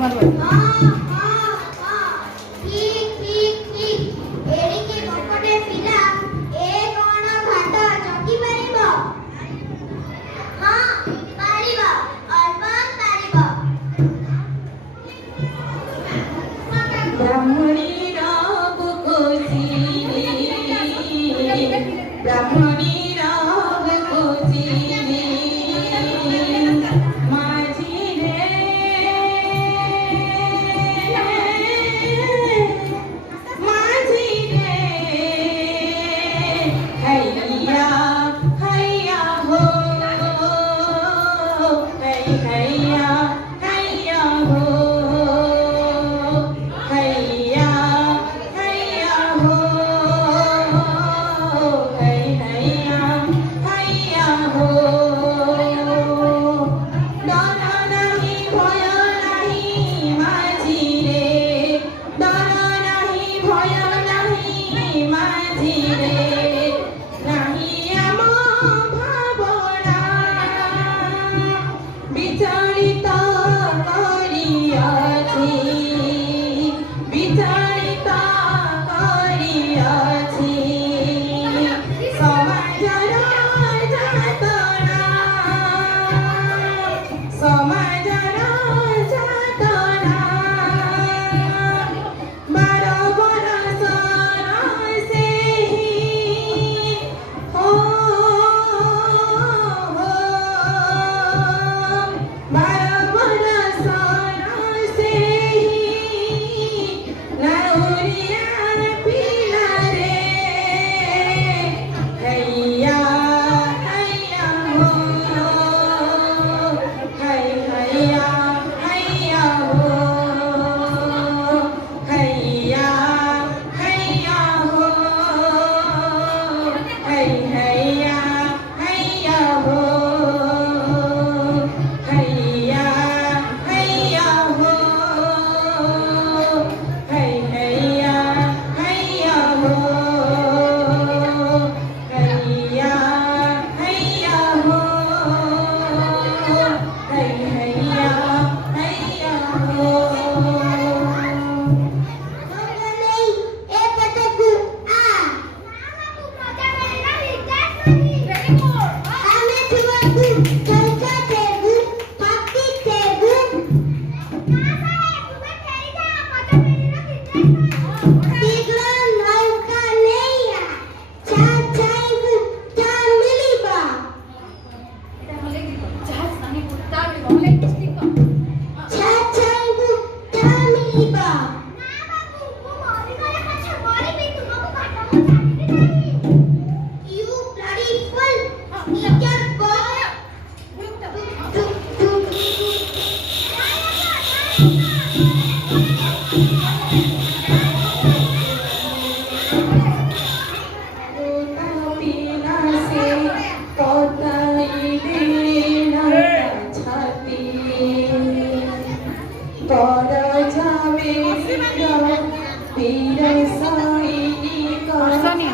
তোমার বাড়ি ব্রাহ্মণী রব কোচিলে ব্রাহ্মণী রব কোচিলে মাঝি রে মাঝি রে हैया हैया हो हैया हैया हो हैया हैया हो हैया हैया हो डर नहीं भय नहीं माझी रे डर नहीं भय नहीं माझी रे विचारित करियाछि विचारित करियाछि समाजर जातना समाजर जातना 12 बरसर सेहि हो 12 बरसर सेहि नरुनिया पिला रे हैया हैया हो हैया हैया हो हैया हैया हो हैया हैया हो हैया हैया हो हैया हैया हो हैया हैया हो हैया हैया हो Hasani